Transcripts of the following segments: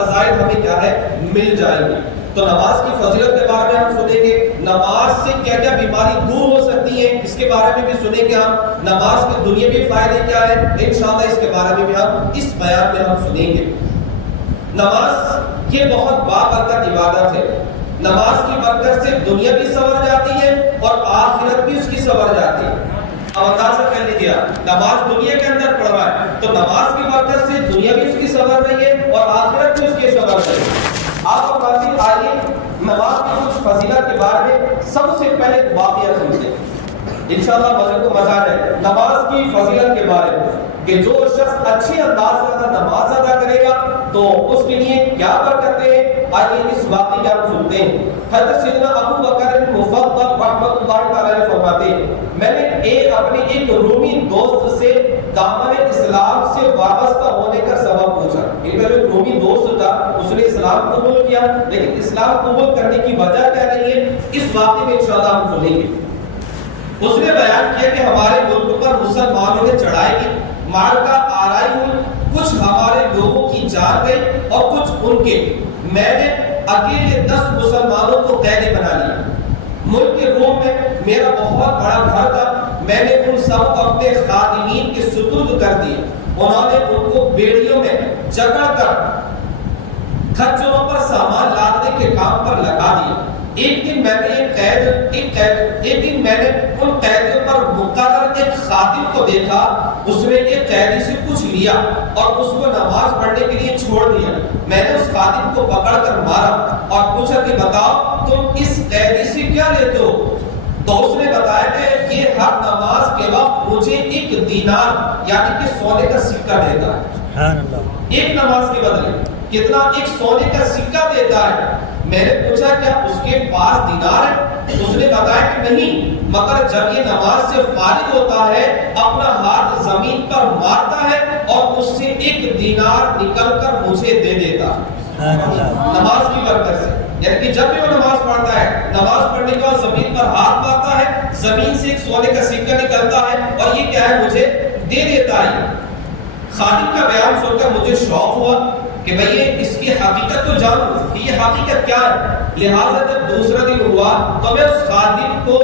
فضائل ہمیں کیا ہے مل جائیں گی. تو نماز کی فضیلت کے بارے میں ہم سنیں گے, نماز سے کیا کیا بیماری دور ہو سکتی ہے اس کے بارے میں بھی سنیں گے ہم, نماز کے دنیاوی فائدے کیا ہیں انشاءاللہ اس کے بارے میں بھی ہم اس بیان میں ہم سنیں گے. نماز یہ بہت بابرکت عبادت ہے. نماز کی برکت سے دنیا بھی سنور جاتی ہے اور آخرت بھی اس کی سنور جاتی ہے. اب اندازہ کر لیجیے, نماز دنیا کے اندر پڑھ رہا ہے تو نماز کی برکت سے دنیا بھی اس کی سنور رہی ہے اور آخرت بھی اس کی سنور رہی ہے. آپ ناظرین آئیے نماز کی کچھ فضیلت کے بارے میں سب سے پہلے واقعہ سنتے ہیں, انشاءاللہ مزے کو مزہ ہے. نماز کی فضیلت کے بارے میں کہ جو شخص اچھے انداز سے نماز ادا کرے گا تو اس کے لیے کیا برکتیں ہیں, آئیے اس واقعے کو ہم سنتے ہیں. حضرت سیدنا ابو بکر بن مفضل رحمۃ اللہ تعالی علیہ فرماتے ہیں, میں نے اپنے ایک رومی دوست سے دامن اسلام سے وابستہ ہونے کا سبب پوچھا. ان کا جو رومی دوست تھا اس نے اسلام قبول کیا, لیکن اسلام قبول کرنے کی وجہ کیا رہی ہے اس واقعے میں انشاءاللہ ہم سنیں گے. اس نے بیان کیا کہ ہمارے ملک پر مسلمانوں نے چڑھائی کی, مارکا آرائی ہوئی, کچھ ہمارے لوگوں کی جان گئی اور کچھ ان کے. میں نے اکیلے 10 مسلمانوں کو قیدی بنا لیا. ملک کے روم میں میرا بہت بڑا گھر تھا, میں نے ان سب کو اپنے خادمین کے سپرد کر دیے. انہوں نے ان کو بیڑیوں میں جکڑ کر کھچروں پر سامان لادنے کے کام پر لگا دیا. ایک دن میں نے ان قیدیوں پر مقرر ایک خادم کو دیکھا. اس نے ایک قیدی سے کچھ لیا اور اس کو نماز پڑھنے کے لیے چھوڑ دیا. میں نے اس خادم کو پکڑ کر مارا اور پوچھا کہ بتاؤ تم اس قیدی سے کیا لیتے ہو؟ تو اس نے بتایا کہ یہ ہر نماز کے وقت مجھے 1 دینار یعنی کہ سونے کا سکہ دیتا ہے. ایک نماز کے بدلے کتنا؟ 1 سونے کا سکہ دیتا ہے. میں نے پوچھا کیا اس کے پاس دینار ہے؟ اس نے بتایا کہ نہیں, مگر جب یہ نماز سے فارغ ہوتا ہے اپنا ہاتھ زمین پر مارتا ہے اور اس سے 1 دینار نکل کر مجھے دے دیتا ہے. نماز کی برکت سے, یعنی کہ جب بھی وہ نماز پڑھتا ہے, نماز پڑھنے کے بعد زمین پر ہاتھ مارتا ہے, زمین سے 1 سونے کا سکہ نکلتا ہے اور یہ کیا ہے مجھے دے دیتا ہے. خادم کا بیان سن کر مجھے شوق ہوا کہ بھئی اس کی حقیقت تو جانوں کہ یہ حقیقت کیا ہے. لہٰذا جب دوسرا دن ہوا تو میں اس خادم کو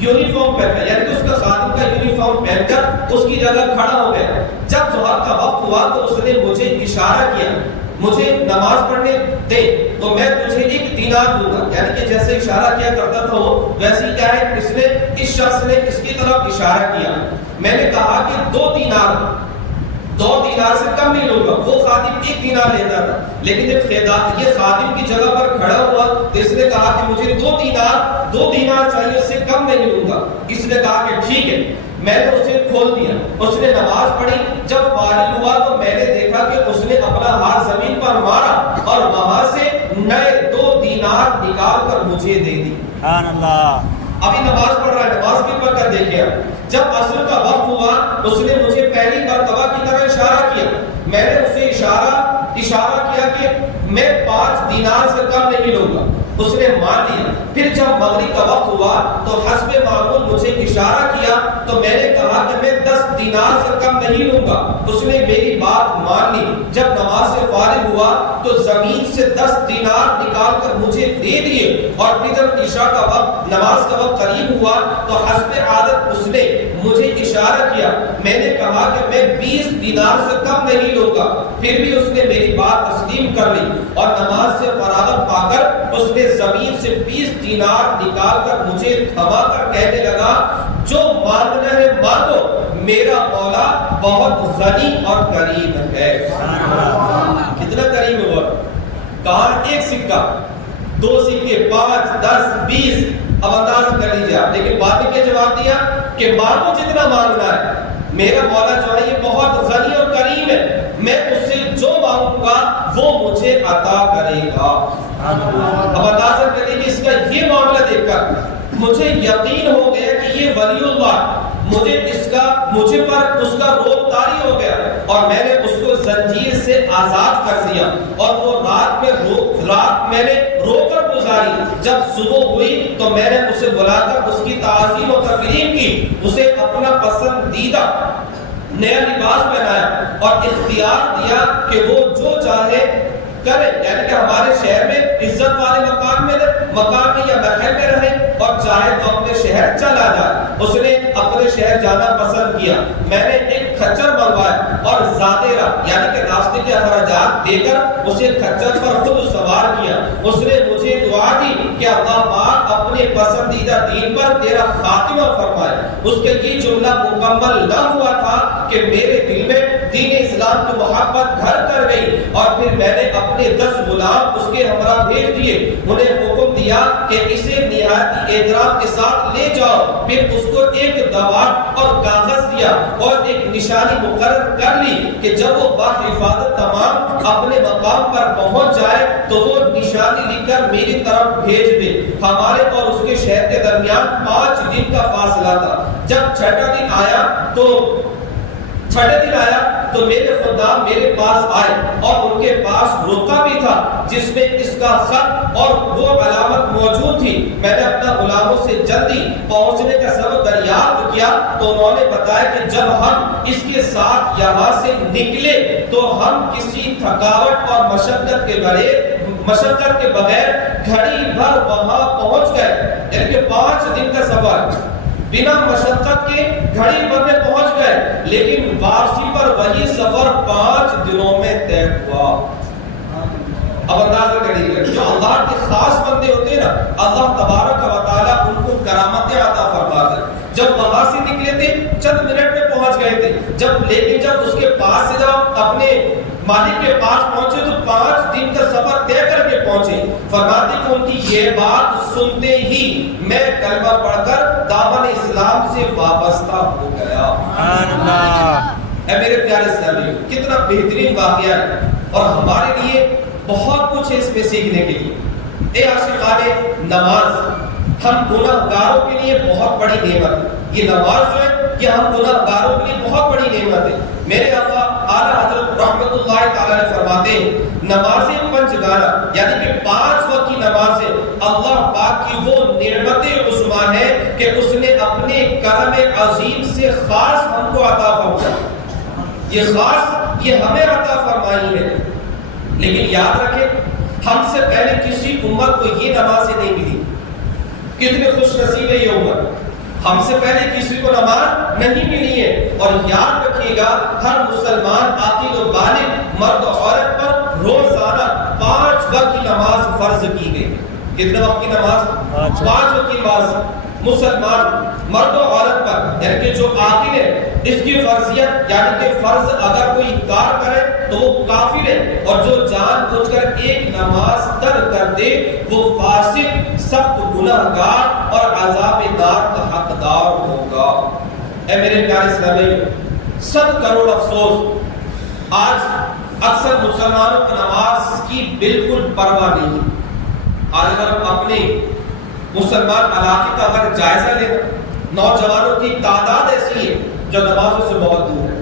یونیفارم پہن کر, یعنی کہ اس کا خادم کا یونیفارم پہن کر اس کی جگہ کھڑا ہو گیا. جب ظہر کا وقت ہوا تو اس نے مجھے اشارہ کیا, مجھے نماز پڑھنے دے تو میں تجھے 1 دینار دوں گا. یعنی کہ جیسے اشارہ کیا کرتا تھا وہ ویسے کیا ہے اس شخص نے اس کی طرف اشارہ کیا. میں نے کہا کہ 2 دینار سے کم نہیں لوں گا. وہ خادم 1 دینار لیتا تھا, لیکن جب یہ خادم کی جگہ پر کھڑا ہوا تو اس نے کہا کہ مجھے 2 دینار چاہیے, اس سے کم نہیں لوں گا. اس نے کہا کہ ٹھیک ہے. میں نے اسے کھول دیا, اس نے نماز پڑھی. جب فارغ ہوا تو میں نے دیکھا کہ اس نے اپنا ہاتھ زمین پر مارا اور وہاں سے نئے 2 دینار نکال کر مجھے دے دی. سبحان اللہ. ابھی نماز پڑھ رہا ہے, نماز کی برکت دیکھیں. جب عصر کا وقت ہوا اس نے مجھے پہلی مرتبہ کی طرح اشارہ کیا. میں نے اسے اشارہ کیا کہ میں 5 دینار سے کم نہیں لوں گا. اس نے مان لیا. پھر جب مغرب کا وقت ہوا تو حسب معمول مجھے اشارہ کیا تو میں نے کہا کہ میں 10 دینار سے کم نہیں لوں گا. اس نے میری بات مان لی. جب نماز سے فارغ ہوا تو زمین سے 10 دینار نکال کر مجھے دے دیے. اور پھر جب عشاء کا وقت, نماز کا وقت قریب ہوا تو حسب عادت اس نے مجھے اشارہ کیا. میں نے کہا کہ میں 20 دینار سے کم نہیں لوں گا. پھر بھی اس نے میری بات تسلیم کر لی اور نماز سے فراغت پا کر اس نے زمین سے 20 دینار نکال کر مجھے تھما کر کہنے لگا جو مانگنا ہے مانگو, میرا مولا بہت غنی اور کریم ہے. کتنا کریم ہے وہ. کہاں 1 سکہ, 2 سکے, 5, 10, 20. اب اندازہ کر لیجیے آپ. لیکن بعد میں کیا جواب دیا کہ مانگو جتنا مانگنا ہے, میرا مولا جو ہے یہ بہت غنی اور کریم ہے, میں اس سے جو مانگوں گا وہ مجھے عطا کرے گا. اب اندازہ کر لیجیے اس کا یہ معاملہ دیکھ کر مجھے یقین ہو گیا کہ یہ ولی اللہ, مجھے پر اس کا روب طاری ہو گیا اور میں نے اس کو زنجیر سے آزاد کر دیا. اور وہ رات میں نے رو کر گزاری. جب صبح ہوئی تو میں نے اسے بلا کر اس کی تعظیم و تکریم کی, اسے اپنا پسندیدہ نیا لباس پہنایا اور اختیار دیا کہ وہ جو چاہے کریں، یعنی کہ ہمارے شہر میں عزت والے مکان میں یا محل میں رہے، اور چاہے تو اپنے شہر چلا جائے۔ اس نے اپنے شہر جانا پسند کیا، میں نے ایک کھچر منگوایا اور زادیرہ یعنی کہ راستے کے اخراجات دے کر اسے کھچر پر خود سوار کیا۔ اس نے مجھے دعا دی کہ اللہ پاک اپنے پسندیدہ دین پر تیرا خاتمہ فرمائے۔ اس کے یہ جملہ مکمل نہ ہوا تھا کہ میرے دل میں دین اسلام کی محبت گھر کر گئی، اور پھر میں نے اپنے 10 غلام اس کے ہمراہ بھیج دیے، انہیں حکم دیا کہ اسے نہایت احترام کے ساتھ لے جاؤ۔ پھر اس کو ایک دوات اور کاغذ دیا اور ایک نشانی مقرر کر لی کہ جب وہ باحفاظت تمام اپنے مقام پر پہنچ جائے تو وہ نشانی لکھ کر میری طرف بھیج دے۔ ہمارے اور اس کے شہر کے درمیان 5 دن کا فاصلہ تھا۔ جب چھٹا دن آیا تو میرے خدام میرے پاس آئے اور ان کے پاس رقعہ بھی تھا جس میں اس کا خط اور وہ علامت موجود تھی۔ میں نے اپنا غلاموں سے جلدی پہنچنے کا سبب دریافت کیا تو انہوں نے بتایا کہ جب ہم اس کے ساتھ یہاں سے نکلے تو ہم کسی تھکاوٹ اور مشقت کے بغیر گھڑی بھر وہاں پہنچ گئے، یعنی کہ 5 دن کا سفر بنا مشقت کے گھڑی بھر میں پہنچ گئے، لیکن واپسی پر وہی سفر 5 دنوں میں طے ہوا۔ اب اندازہ کریے جو اللہ کے خاص بندے ہوتے ہیں نا، اللہ تبارک و تعالیٰ ان کو کرامتیں عطا فرماتا ہے۔ جب وہاں سے نکلے تھے چند منٹ میں پہنچ گئے تھے، لیکن جب اس کے پاس سے جب اپنے مالک کے پاس پہنچے تو 5 دن کا سفر طے کر کے پہنچے۔ فرماتے کہ ان کی یہ بات سنتے ہی میں کلمہ پڑھ کر دامن اسلام سے وابستہ ہو گیا۔ اے میرے پیارے اسلامی، کتنا بہترین واقعہ ہے اور ہمارے لیے بہت کچھ ہے اس میں سیکھنے کے لیے۔ اے عاشقان نماز، ہم گناہگاروں کے لیے بہت بڑی نعمت ہے۔ یہ نماز جو ہے یہ ہم گناہگاروں کے لیے بہت بڑی نعمت ہے۔ میرے آقا اعلیٰ حضرت رحمت اللہ تعالیٰ نے فرماتے ہیں نماز پنجگانہ یعنی کہ 5 وقت کی نمازیں اللہ پاک کی وہ نعمت عظمیٰ ہے کہ اس نے اپنے کرم عظیم سے خاص ہم کو عطا فرمائی، یہ ہمیں عطا فرمائی ہے۔ لیکن یاد رکھیں ہم سے پہلے کسی امت کو یہ نمازیں نہیں ملی۔ کتنے خوش نصیب ہے یہ امت، ہم سے پہلے کسی کو نماز نہیں ملی ہے۔ اور یاد رکھیے گا ہر مسلمان عاقل و بالغ مرد و عورت پر روزانہ 5 وقت کی نماز فرض کی گئی۔ کتنے وقت کی نماز؟ 5 وقت کی نماز مسلمان مرد و عورت پر، یعنی کہ جو عاقل ہے اس کی فرضیت یعنی کہ فرض اگر کوئی انکار کرے تو وہ کافر ہے، اور جو جان بوجھ کر ایک نماز ترک کر دے وہ فاسق، سخت گناہگار اور عذاب نار کا حقدار ہوگا۔ اے میرے پیارے اسلامیوں، 100 کروڑ افسوس آج اکثر مسلمانوں کو نماز کی بالکل پرواہ نہیں۔ آج اگر ہم اپنے مسلمان علاقے کا اگر جائزہ لیں، نوجوانوں کی تعداد ایسی ہے جو نمازوں سے بہت دور ہے،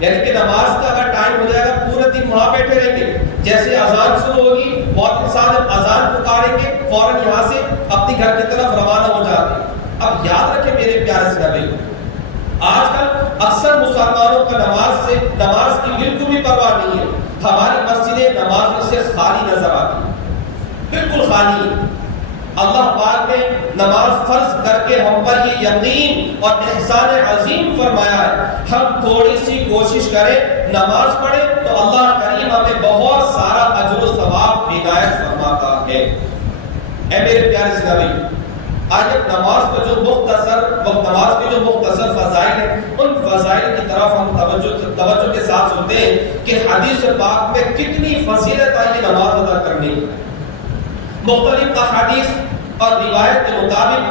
یعنی کہ نماز کا اگر ٹائم ہو جائے گا پورے دن وہاں بیٹھے رہیں گے، جیسے اذان شروع ہوگی بہت انسان جب اذان پکاریں گے فوراً یہاں سے اپنی گھر کی طرف روانہ ہو جاتے ہیں۔ اب یاد رکھیں میرے پیارے اسلامی، آج کل اکثر مسلمانوں کا نماز کی بالکل بھی پرواہ نہیں ہے۔ ہماری مسجدیں نمازوں سے خالی نظر آتی ہیں، بالکل خالی ہے۔ اللہ پاک نے نماز فرض کر کے ہم پر یہ یقین اور احسان عظیم فرمایا ہے، ہم تھوڑی سی کوشش کریں نماز پڑھیں تو اللہ کریم ہمیں بہت سارا اجر و ثواب عنایت فرماتا ہے۔ اے میرے پیارے اسلامی، آج نماز کے جو مختصر فضائل ہیں ان فضائل کی طرف ہم توجہ کے ساتھ سنتے ہیں کہ حدیث پاک میں کتنی فضیلت ہے یہ نماز ادا کرنے کی۔ مختلف احادیث اور روایت کے مطابق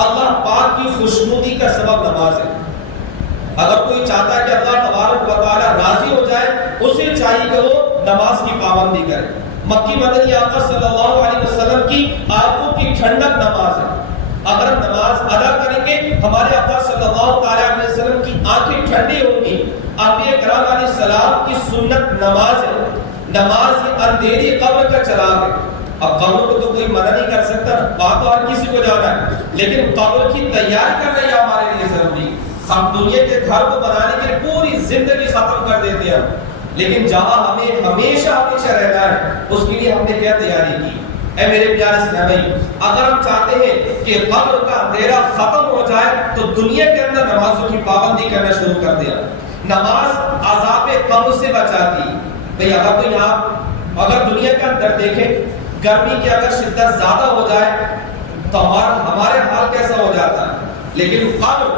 اللہ پاک کی خوشنودی کا سبب نماز ہے۔ اگر کوئی چاہتا ہے کہ اللہ تبارک و تعالی راضی ہو جائے اسے چاہیے کہ وہ نماز کی پابندی کرے۔ مکی مدنی آقا صلی اللہ علیہ وسلم کی آنکھوں کی ٹھنڈک نماز ہے۔ اگر نماز ادا کریں گے ہمارے آقا صلی اللہ علیہ وسلم کی آنکھیں ٹھنڈی ہوں گی۔ انبیاء کرام علیہ السلام کی سنت نماز ہے۔ نماز اندھیری قبر کا چراغ ہے۔ اب قبر کو تو کوئی منع نہیں کر سکتا نا، وہاں تو ہر کسی کو جانا ہے، لیکن قبر کی تیاری کرنا یہ ہمارے لیے ضروری ہے۔ ہم دنیا کے گھر کو بنانے کے لیے پوری زندگی ختم کر دیتے ہیں، لیکن جہاں ہمیں ہمیشہ ہمیشہ رہنا ہے اس کے لیے ہم نے کیا تیاری کی؟ اے میرے پیارے اسلامی بھائی، اگر ہم چاہتے ہیں کہ قبر کا اندھیرا ختم ہو جائے تو دنیا کے اندر نمازوں کی پابندی کرنا شروع کر دیا۔ نماز عذاب قبر سے بچاتی۔ بھئی اگر تو یہاں اگر دنیا کے اندر دیکھیں گرمی کی اگر شدت زیادہ ہو جائے تو ہمارے حال کیسا ہو جاتا ہے، لیکن قبر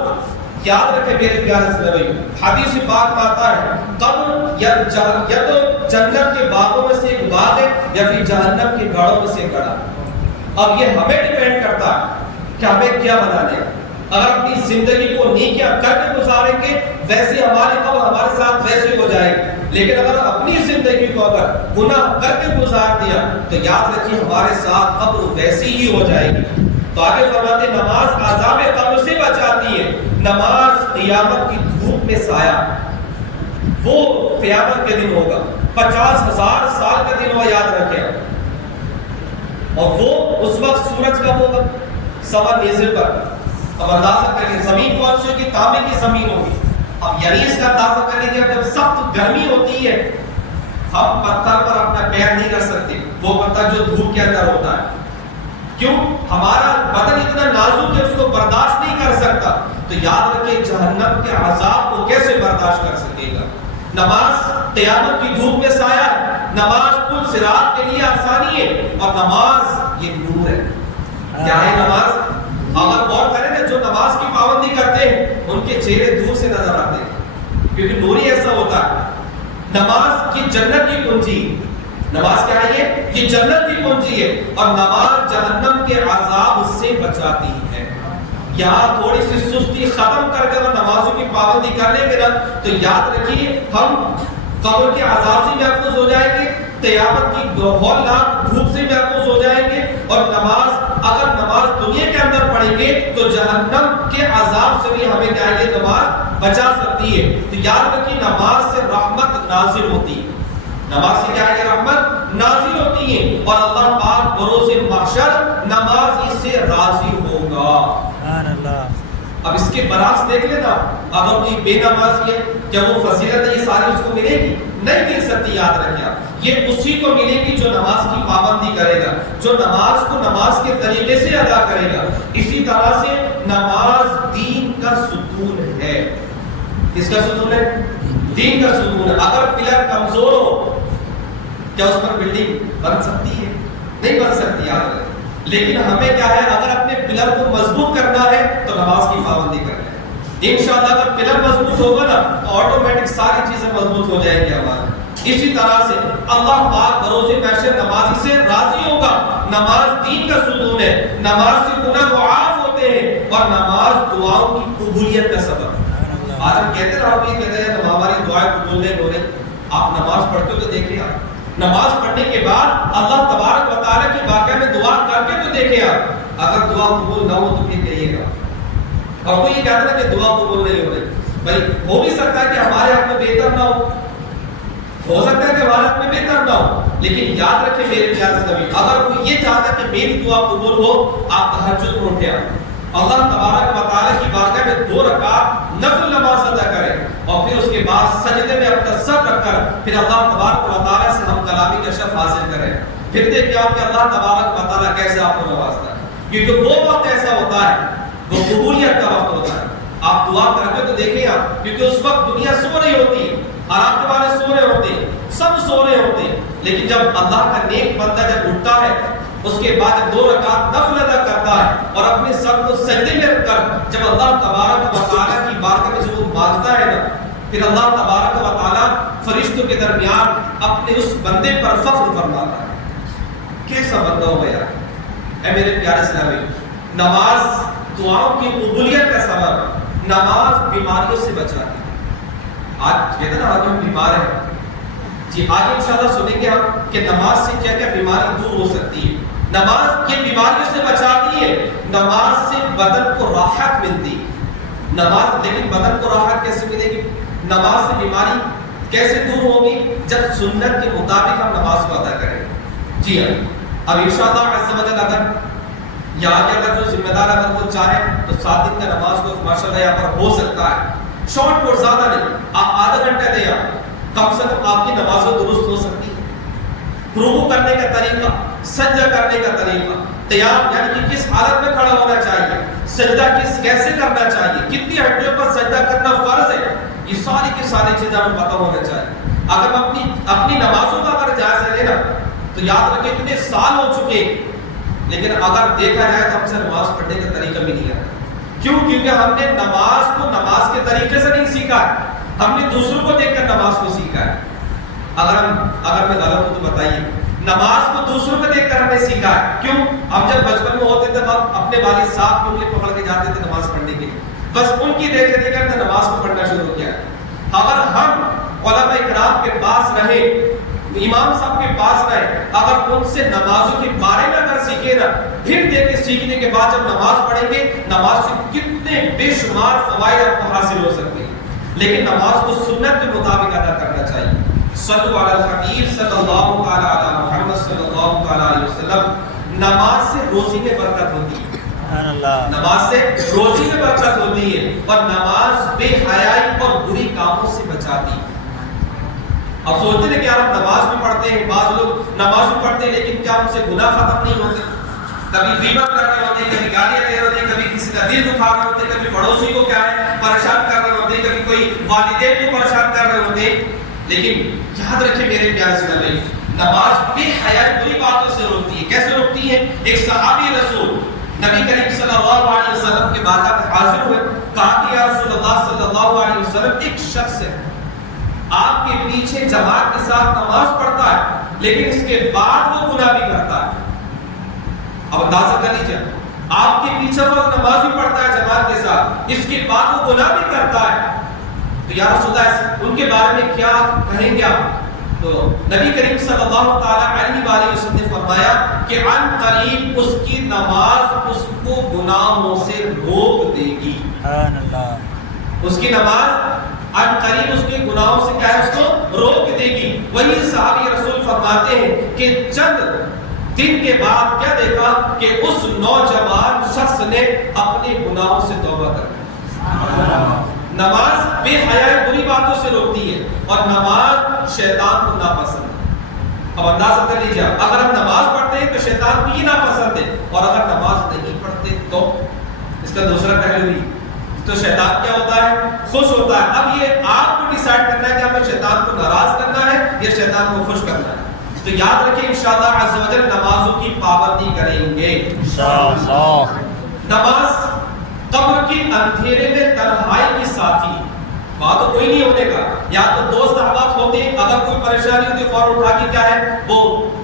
یاد رکھے میرے پیارے اسلامی بھائی، حدیث پاک میں آتا ہے قبر یا تو جنت کے باغوں میں سے ایک باغ ہے یا پھر جہنم کے گڑھوں میں سے ایک گڑھا۔ اب یہ ہمیں ڈیپینڈ کرتا ہے کہ ہمیں کیا بنانا ہے۔ اگر اپنی زندگی کو نیکیاں کر کے گزاریں گے ویسے ہماری قبر ہمارے ساتھ ویسے ہو جائے گی، لیکن اگر اپنی زندگی کو اگر گناہ کر کے گزار دیا تو یاد رکھیے ہمارے ساتھ قبر ویسی ہی ہو جائے گی۔ تو آگے فرماتے ہیں نماز عذاب قبر سے بچاتی ہے۔ نماز قیامت کی دھوپ میں سایہ، وہ قیامت کے دن ہوگا، 50,000 سال کا دن ہوگا، یاد رکھیں۔ اور وہ اس وقت سورج کب ہوگا؟ سوا نیزے پر۔ اب اندازہ کریے زمین کون سی ہوگی؟ تانبے کی زمین ہوگی۔ اب یعنی اس کا اندازہ کر لیجیے جب سخت گرمی ہوتی ہے ہم پتھر پر اپنا پیر نہیں رکھ سکتے، وہ پتھر جو دھوپ کے اندر ہوتا ہے، کیوں؟ ہمارا بدن اتنا نازک ہے اس کو برداشت نہیں کر سکتا۔ تو یاد رکھیں جہنم کے عذاب کو کیسے برداشت کر سکے گا؟ نماز قیامت کی دھوپ میں سایہ ہے، نماز پل صراط کے لیے آسانی ہے، اور نماز یہ نور ہے۔ کیا ہے نماز؟ اگر غور کریں نا جو نماز کی پابندی کرتے ہیں ان کے چہرے دور سے نظر آتے ہیں، کیونکہ نور ہی ایسا ہوتا ہے۔ نماز کی جنت کی کنجی، نماز کیا ہے؟ یہ جنت کی کنجی ہے، اور نماز جہنم کے عذاب سے بچاتی ہے۔ یہاں تھوڑی سی سستی ختم کر کے اگر نمازوں کی پابندی کر لیں گے نا تو یاد رکھیے ہم قبر کے عذاب سے محفوظ ہو جائیں گے، قیامت کی ہولناک دھوپ سے محفوظ ہو جائیں گے، اور اگر نماز دنیا کے اندر پڑھیں گے تو جہنم کے عذاب سے بھی ہمیں کیا ہے نماز بچا سکتی ہے۔ تو یاد رکھیے نماز سے رحمت نازل ہوتی ہے، نماز سے کیا ہے رحمت نازل ہوتی ہے، اور اللہ پاک بروز محشر نمازی سے راضی ہوگا۔ اب اس کے برعکس دیکھ لینا، اگر کوئی بے نمازی ہے کیا وہ فضیلت ہے یہ ساری اس کو ملے گی؟ نہیں مل سکتی۔ یاد رکھیں یہ اسی کو ملے گی جو نماز کی پابندی کرے گا، جو نماز کو نماز کے طریقے سے ادا کرے گا۔ اسی طرح سے نماز دین کا ستون ہے۔ کس کا ستون ہے؟ دین کا ستون ہے۔ اگر پلر کمزور ہو کیا اس پر بلڈنگ بن سکتی ہے؟ نہیں بن سکتی، یاد رکھیں۔ لیکن ہمیں کیا ہے اگر اپنے پلر کو مضبوط کرنا ہے تو نماز کی پابندی کرنا ہے۔ انشاءاللہ اگر پلر مضبوط ہوگا نا تو آٹومیٹک ساری چیزیں مضبوط ہو جائیں گی ہماری۔ اسی طرح سے اللہ پاک بروز محشر نمازی سے راضی ہوگا۔ نماز دین کا ستون ہے، نماز سے گناہ معاف ہوتے ہیں، اور نماز دعاؤں کی قبولیت کا سبب ہے۔ آج ہم کہتے ہیں آپ یہ کہتے ہیں ہماری دعائیں قبول نہیں ہو رہی، آپ نماز پڑھتے ہو تو دیکھیں آپ نماز پڑھنے کے بعد اللہ تبارک و تعالیٰ کی بارگاہ میں دعا کر کے تو دیکھیں آپ، اگر دعا قبول نہ ہو تو پھر کہیے گا۔ اور کوئی یہ کہتا ہے کہ دعا قبول نہیں ہو رہی، بھائی ہو بھی سکتا ہے کہ ہمارے حق میں بہتر نہ ہو سکتا ہے کہ ہمارے حق میں بہتر نہ ہو، لیکن یاد رکھیں میرے پیارے نبی اگر کوئی یہ چاہتا ہے کہ میری دعا قبول ہو آپ تہجد میں اٹھیں، اللہ تبارک و تعالیٰ کی بارگاہ میں 2 رکعت نفل نماز ادا کریں، اور پھر اس کے بعد سجدے میں اپنا سر رکھ کر پھر اللہ تبارک و تعالیٰ سے ہم کلامی کا شرف حاصل کریں۔ پھر دیکھیں آپ کہ اللہ تبارک و تعالیٰ کیسے آپ کو نوازتا ہے، کیونکہ وہ وقت ایسا ہوتا ہے وہ قبولیت کا وقت ہوتا ہے۔ آپ دعا کر کے تو دیکھیں آپ، کیونکہ اس وقت دنیا سو رہی ہوتی ہے، آپ کے والے سو رہے ہوتے ہیں، سب سو رہے ہوتے ہیں، لیکن جب اللہ کا نیک بندہ جب اٹھتا ہے اس کے بعد 2 رکعت نفل ادا کرتا ہے اور اپنے سر کو سجدے میں رکھ کر جب اللہ تبارک و تعالیٰ کی بارگاہ میں جب وہ مانگتا ہے نا پھر اللہ تبارک و تعالیٰ فرشتوں کے درمیان اپنے اس بندے پر فخر فرماتا ہے۔ کیسا بندہ ہو گیا اے میرے پیارے اسلامی؟ نماز دعاؤں کی قبولیت کا سبب، نماز بیماریوں سے بچاتی ہے۔ آج کہتے ہیں نا آج ہم بیمار ہیں، جی آج انشاءاللہ سنیں گے ہم کہ نماز سے کیا کیا بیماری دور ہو سکتی ہے۔ نماز یہ بیماریوں سے بچاتی ہے، نماز سے بدن کو راحت ملتی ہے۔ نماز لیکن بدن کو راحت کیسے ملے گی؟ نماز سے بیماری کیسے دور ہوگی؟ جب سنت کے مطابق ہم نماز کو ادا کریں۔ جی ہاں، اب انشاءاللہ عز و جل اگر یہاں کے اگر جو ذمہ دار اگر وہ چاہیں تو 7 دن کا نماز کو ماشاءاللہ یہاں پر ہو سکتا ہے، شارٹ اور زیادہ نہیں، آپ آدھا گھنٹہ دیں کم سے کم آپ کی نمازیں درست ہو سکتی ہے. رکوع کرنے کا طریقہ، سجدہ کرنے کا طریقہ، قیام یعنی کہ کس حالت میں کھڑا ہونا چاہیے، سجدہ کیسے کرنا چاہیے، کتنی ہڈیوں پر سجدہ کرنا فرض ہے، یہ ساری کی ساری چیزیں ہمیں پتہ ہونا چاہیے. اگر ہم اپنی نمازوں کا اگر جائزہ لینا تو یاد رکھیں کتنے سال ہو چکے، لیکن اگر دیکھا جائے تو ہم سے نماز پڑھنے کا طریقہ بھی نہیں آتا. کیوں؟ کیونکہ ہم نے نماز کو نماز کے طریقے سے نہیں سیکھا ہے، ہم نے دوسروں کو دیکھ کر نماز کو سیکھا ہے. اگر میں غلط ہوں تو بتائیے. نماز کو دوسروں کو دیکھ کر ہم نے سیکھا ہے. کیوں؟ ہم جب بچپن میں ہوتے تھے ہم اپنے والد صاحب کی انگلی پکڑ کے جاتے تھے نماز پڑھنے کے لیے، بس ان کی دیکھ دیکھ کر نماز کو پڑھنا شروع کیا. اگر ہم علماء کرام کے پاس رہے، امام صاحب کے پاس رہے، اگر ان سے نمازوں کے بارے میں اگر سیکھے نا، پھر دیکھ کے سیکھنے کے بعد جب نماز پڑھیں گے، نماز سے کتنے بے شمار فوائد آپ کو حاصل ہو سکتے ہیں. لیکن نماز کو سنت کے مطابق ادا کرنا چاہیے. صلو علی الحبیب صلی اللہ تعالی علی محمد صلی اللہ تعالی علیہ وسلم. نماز سے روزی میں برکت ہوتی ہے، نماز سے روزی میں برکت ہوتی ہے، اور نماز بے حیائی اور بری کاموں سے بچاتی ہے. اب سوچتے ہیں کہ یار ہم نماز بھی پڑھتے ہیں، بعض لوگ نماز بھی پڑھتے ہیں لیکن کیا ان سے گناہ ختم نہیں ہوتے؟ کبھی غیبت کر رہے ہوتے ہیں، کبھی گالیاں دے رہے ہوتے ہیں، کبھی کسی کا دل دکھا رہے ہوتے ہیں، کبھی پڑوسی کو کیا ہے پریشان کر رہے ہوتے ہیں، کبھی کوئی والدین کو پریشان کر رہے ہوتے ہیں. لیکن یاد رکھیں میرے پیارے اسلامی، نماز بے حیائی بری باتوں سے روکتی ہے. کیسے روکتی ہے؟ ایک صحابی رسول نبی کریم صلی اللہ علیہ وسلم کے بارگاہ میں حاضر ہوئے، کہا کہ یا رسول اللہ صلی اللہ علیہ وسلم، ایک شخص ہے آپ کے پیچھے جماعت کے ساتھ نماز پڑھتا ہے لیکن اس کے بعد وہ گناہ بھی کرتا ہے. اب اندازہ کر لیجیے، آپ کے پیچھے وہ نماز بھی پڑھتا ہے جماعت کے ساتھ، اس کے بعد وہ گناہ بھی کرتا ہے، تو یا رسول اللہ ان کے بارے میں کیا کہیں گے آپ؟ تو نبی کریم صلی اللہ تعالی علیہ وآلہ وسلم نے فرمایا کہ عن قریب اس کی نماز اس کو گناہوں سے روک دے گی. سبحان اللہ. اس کی نماز عن قریب اس کے گناہوں سے کیا ہے اس کو روک دے گی. وہی صحابی رسول فرماتے ہیں کہ چند دن کے بعد کیا دیکھا کہ اس نوجوان شخص نے اپنے گناہوں سے توبہ کر لی. نماز بے حیائی بری باتوں سے روکتی ہے اور نماز شیطان کو ناپسند ہے. اب اندازہ کر لیجیے، اگر ہم نماز پڑھتے ہیں تو شیطان کو یہ ناپسند ہے، اور اگر نماز نہیں پڑھتے تو اس کا دوسرا پہلو بھی تو شیطان کیا ہوتا ہے؟ خوش ہوتا ہے. اب یہ آپ کو ڈیسائیڈ کرنا ہے کہ ہمیں شیطان کو ناراض کرنا ہے یا شیطان کو خوش کرنا ہے. تو یاد رکھیں انشاءاللہ عز و جل نمازوں کی پابندی کریں گے انشاءاللہ. نماز قبر کی اندھیرے میں تنہائی کی ساتھی، وہاں تو کوئی نہیں ہونے کا، یا تو دوست احباب ہوتے ہیں، اگر کوئی پریشانی ہوتی فوراً اٹھا کے کیا ہے وہ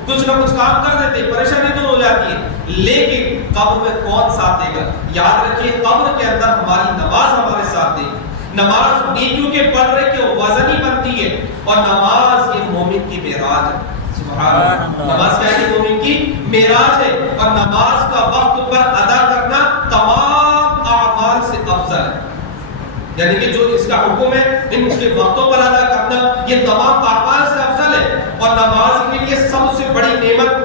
کچھ نہ کچھ کام کر دیتے، پریشانی دور ہو جاتی ہے. لیکن قبر میں کون ساتھ دے گا؟ یاد رکھیے قبر کے اندر ہماری نماز ہمارے ساتھ دے گی. نماز نیکیوں کے پلڑے کے وزن ہی بنتی ہے، اور نماز یہ مومن کی معراج ہے. سبحان اللہ. نماز کیا ہے؟ مومن کی معراج ہے، اور نماز کا وقت پر ادا کرنا تمام اعمال سے افضل ہے. یعنی کہ جو اس کا حکم ہے ان کے وقتوں پر ادا کرنا یہ تمام اعمال سے افضل ہے. اور نماز کے لیے سب سے بڑی نعمت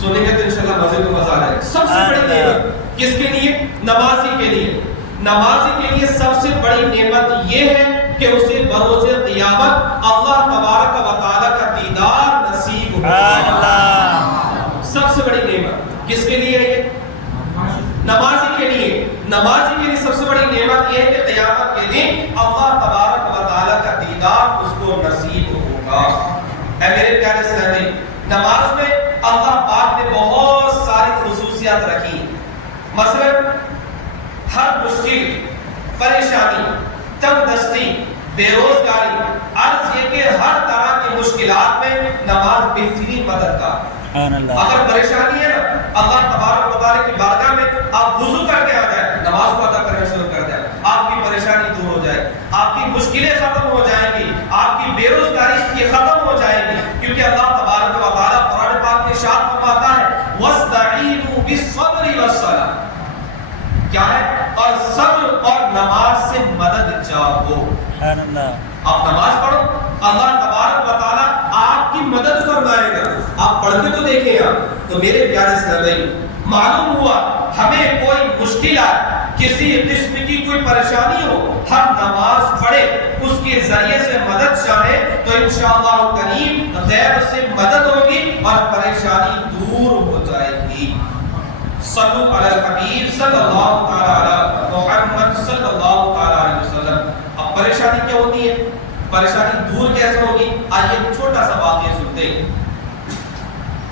سنیں گے تو انشاءاللہ مزے کو مزہ آ رہا ہے. سب سے بڑی نعمت کس کے لیے؟ نمازی کے لیے. نمازی کے لیے سب سے بڑی نعمت یہ ہے کہ اسے بروز قیامت اللہ تبارک و تعالی کا دیدار نصیب ہوگا. سب سے بڑی نعمت کس کے لیے ہے؟ نمازی کے لیے. نمازی کے لیے سب سے بڑی نعمت یہ ہے کہ قیامت کے دن اللہ تبارک و تعالی کا دیدار اس کو نصیب ہوگا. اے میرے پیارے اسلامی، نماز میں اللہ پاک نے بہت ساری خصوصیات رکھی. مثلا ہر مشکل، پریشانی، تنگ دستی، بے روزگاری، عرض یہ کہ ہر طرح کی مشکلات میں نماز بہترین مددگار. اگر پریشانی ہے نا، اللہ تبارک و تعالی کی بارگاہ میں آپ وضو کر کے آ جائیں، نماز کو ادا کرنا شروع کر دیں، آپ کی پریشانی دور ہو جائے، آپ کی مشکلیں ختم ہو جائیں گی، آپ کی بے روزگاری یہ ختم ہو جائے گی. کیونکہ اللہ تبارک و تعالی قرآن پاک میں ارشاد فرماتا ہے وَاسْتَعِينُوا بِالصَّبْرِ وَالصَّلَاةِ، کیا ہے؟ اور صبر اور نماز سے مدد چاہو. آپ نماز پڑھو، اللہ تبارک و تعالی آپ کی مدد فرمائے گا. آپ پڑھ کے تو دیکھیں. آپ تو میرے پیارے اسلامی، معلوم ہوا ہمیں کوئی مشکل آئے، کسی قسم کی کوئی پریشانی ہو، ہم نماز پڑھے، اس کے ذریعے سے مدد چاہے تو انشاءاللہ کریم غیب سے مدد ہوگی اور پریشانی دور ہو جائے گی۔ صلو علی الحبیب صلی اللہ تعالی علی محمد صلی اللہ تعالی علیہ وسلم۔ اب پریشانی کیا ہوتی ہے، پریشانی دور کیسے ہوگی؟ آئیے ایک چھوٹا سا واقعہ سنتے ہیں۔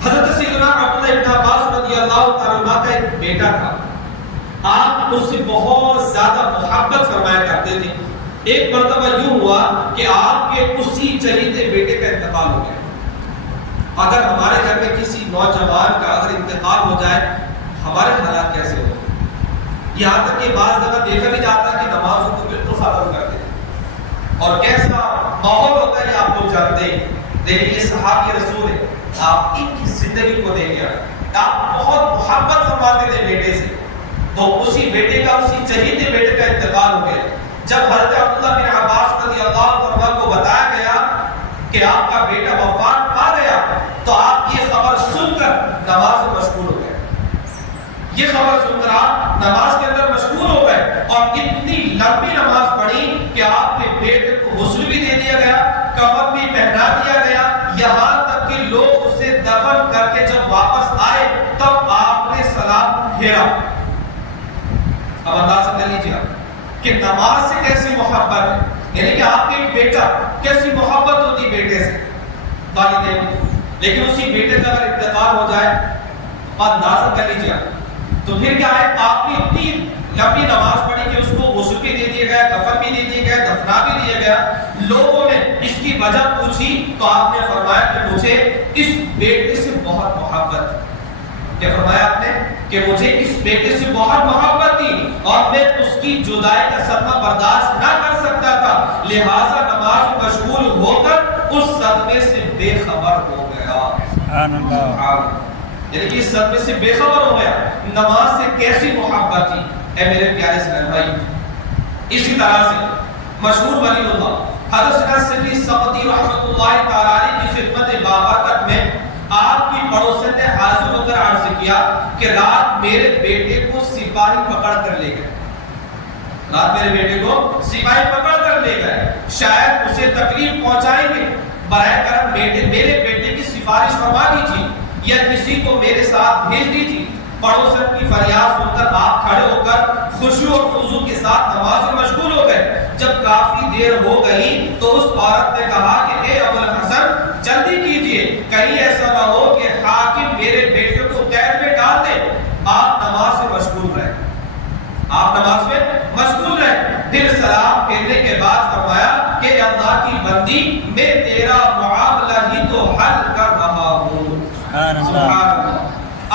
حضرت سیدنا عبداللہ ابن عباس رضی اللہ تعالی عنہ کا ایک بیٹا تھا، آپ اس سے بہت زیادہ محبت فرمایا کرتے تھے۔ ایک مرتبہ یوں ہوا کہ آپ کے اسی چہیتے بیٹے کا انتقال ہو گیا۔ اگر ہمارے گھر میں کسی نوجوان کا اگر انتقال ہو جائے ہمارے حالات کیسے ہو؟ یہاں تک کہ بعض دفعہ دیکھا بھی جاتا ہے کہ نمازوں کو بالکل ختم کر دیتے اور کیسا ماحول ہوتا ہے یہ آپ لوگ جانتے ہیں۔ لیکن یہ صحابی رسول ہے، آپ ان کی زندگی کو دیکھیں، آپ بہت محبت فرماتے تھے بیٹے سے، تو اسی بیٹے کا اسی چہیتے بیٹے کا انتقال ہو گیا۔ جب حضرت عبداللہ بن عباس رضی اللہ عنہ کو بتایا گیا کہ آپ کا بیٹا وفات پا گیا تو آپ یہ خبر سن کر نماز میں مشغول ہو گئے۔ یہ خبر سن کر آپ نماز کے اندر مشغول ہو گئے اور اتنی لمبی نماز پڑھی کہ آپ کے بیٹے کو غسل بھی دے دیا گیا، کفن بھی پہنا دیا گیا، یہاں تک کہ لوگ اسے دفن کر کے جب واپس آئے تب آپ نے سلام پھیرا۔ اب اندازہ کر لیجیے کہ نماز سے کیسی محبت ہے، یعنی کہ آپ کے ایک بیٹا کیسی محبت ہوتی بیٹے سے، والدین، لیکن اسی بیٹے کا اگر انتقال ہو جائے اندازہ کر لیجیے تو پھر کیا ہے؟ آپ نے اتنی لمبی نماز پڑھی کہ اس کو غسل بھی دے دیا گیا، کفن بھی دے دیا گیا، دفنا بھی دیا گیا۔ لوگوں نے اس کی وجہ پوچھی تو آپ نے فرمایا کہ مجھے اس بیٹے سے بہت محبت تھی۔ کیا فرمایا آپ نے؟ کہ مجھے اس بیٹے سے بہت محبت تھی اور میں اس کی جدائی کا صدمہ برداشت نہ کر سکتا تھا، لہٰذا نماز میں مشغول ہو کر اس صدمے سے بے خبر ہو گیا۔ سبحان اللہ، یعنی کہ اس صدمے سے بے خبر ہو گیا۔ نماز سے کیسی محبت تھی اے میرے پیارے اسلام بھائی۔ اسی طرح سے مشہور ولی اللہ حضرت سیدی سقطی رحمۃ اللہ تعالی علیہ کی خدمت بابرکت میں آپ کی پڑوسن نے حاضر ہو کر عرض کیا کہ رات میرے بیٹے کو سپاہی پکڑ کر لے گئے، رات میرے بیٹے کو سپاہی پکڑ کر لے گئے، شاید اسے تکلیف پہنچائیں گے، برائے کرم میرے بیٹے کی سفارش فرما دیجیے یا کسی کو میرے ساتھ بھیج دیجیے۔ پڑوسن کی فریاد سن کر آپ کھڑے ہو کر خشوع اور خضوع کے ساتھ نماز میں مشغول ہو گئے۔ جب کافی دیر ہو گئی تو اس عورت نے کہا کہ اے ابو الحسن جلدی کیجیے، کہیں ایسا نہ ہو کہ حاکم میرے بیٹے کو قید میں ڈال دے۔ آپ نماز میں مشغول رہے، آپ نماز میں مشغول رہے۔ پھر سلام پھیرنے کے بعد فرمایا کہ اللہ کی بندی میں تیرا معاملہ ہی تو حل کر رہا ہوں۔ سبحان اللہ۔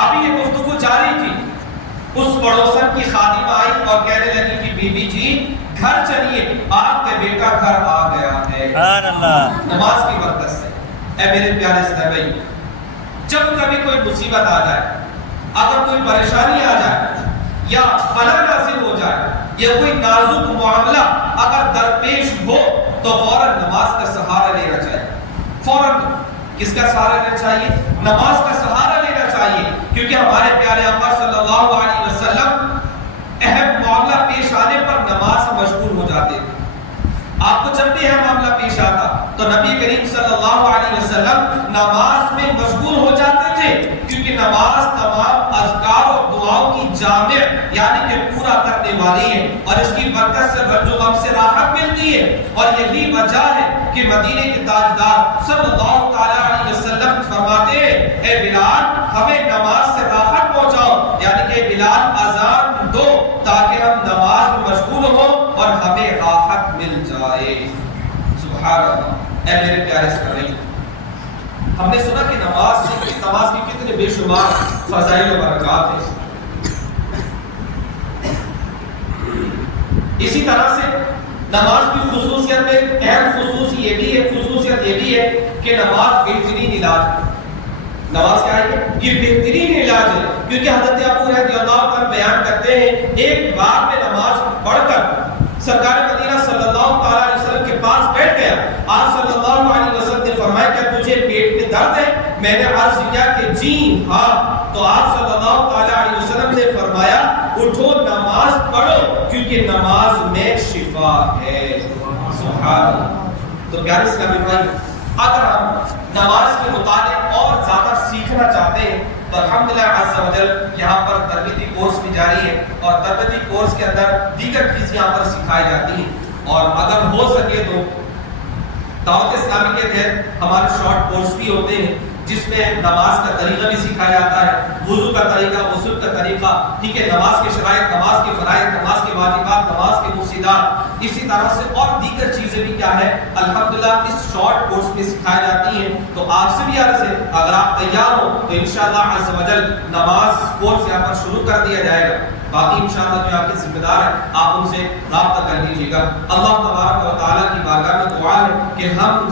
ابھی یہ گفتگو جاری تھی، اس پڑوسن کی خادمہ آئی اور کہنے لگی کہ بی بی جی گھر چلیے، آپ کا بیٹا گھر آ گیا ہے نماز کی برکت سے۔ اے میرے پیارے اسلام بھائی، جب کبھی کوئی مصیبت آ جائے، اگر کوئی پریشانی آ جائے یا بلا نازل ہو جائے یا کوئی نازک معاملہ اگر درپیش ہو تو فوراً نماز کا سہارا لینا چاہیے۔ فوراً کس کا سہارا لینا چاہیے؟ نماز کا سہارا لینا چاہیے، کیونکہ ہمارے پیارے آقا صلی اللہ علیہ وسلم اہم معاملہ پیش آنے پر نماز سے مشغول ہو جاتے تھے۔ آپ کو جب بھی اہم معاملہ پیش آتا تو نبی کریم صلی اللہ علیہ وسلم نماز میں مشغول ہو جاتے تھے، کیونکہ نماز تمام اذکار اور دعاؤں کی جامع یعنی کہ پورا کرنے والی ہے اور اس کی برکت سے رنج و غم سے راحت ملتی ہے۔ اور یہی وجہ ہے کہ مدینے کے تاجدار صلی اللہ تعالی علیہ وسلم فرماتے ہیں اے بلال ہمیں نماز سے راحت پہنچاؤ، یعنی کہ بلال اذان دو تاکہ ہم نماز میں مشغول ہوں اور ہمیں راحت مل جائے۔ سبحان اللہ۔ اے میرے پیارے اسلامی، ہم نے سنا کہ نماز کی کتنے بے شمار فضائل و برکات ہیں۔ اسی طرح سے نماز کی خصوصیت میں اہم خصوصیت یہ بھی ہے کہ نماز بہترین علاج ہے۔ نماز کیا ہے؟ یہ بہترین علاج ہے، کیونکہ حضرت ابو رضی اللہ عنہ بیان کرتے ہیں ایک بار میں نماز پڑھ کر سرکار مدینہ صلی اللہ تعالی علیہ وسلم کے پاس بیٹھ گیا۔ آپ صلی اللہ علیہ وسلم نے فرمایا کیا تجھے پیٹ میں درد ہے؟ میں نے عرض کیا کہ جی ہاں، تو آپ صلی اللہ علیہ وسلم نے فرمایا اٹھو نماز پڑھو کیونکہ نماز میں شفا ہے۔ سبحان اللہ۔ تو پیارے اسلامی بھائی، اگر ہم نماز کے متعلق اور زیادہ سیکھنا چاہتے ہیں تو الحمدللہ عز و جل یہاں پر تربیتی کورس بھی جاری ہے، اور تربیتی کورس کے اندر دیگر چیزیں یہاں پر سکھائی جاتی ہیں، اور اگر ہو سکے تو دعوت اسلامی کے تحت ہمارے شارٹ کورس بھی ہوتے ہیں جس میں نماز کا طریقہ بھی سکھایا جاتا ہے، وضو کا طریقہ، غسل کا طریقہ، ٹھیک ہے، نماز کے شرائط، نماز کے فرائض، نماز کے واجبات، نماز کے مفسدات، اسی طرح سے اور دیگر چیزیں بھی کیا ہے الحمدللہ اس شارٹ کورس میں سکھائی جاتی ہیں۔ تو آپ سے بھی عرض ہے اگر آپ تیار ہو تو انشاءاللہ عز و جل نماز کورس یہاں پر شروع کر دیا جائے گا، باقی انشاءاللہ جو آپ کے ذمہ دار ہیں آپ ان سے رابطہ کر لیجیے گا۔ اللہ تبارک و تعالیٰ کی بارگاہ میں دعا ہے کہ ہم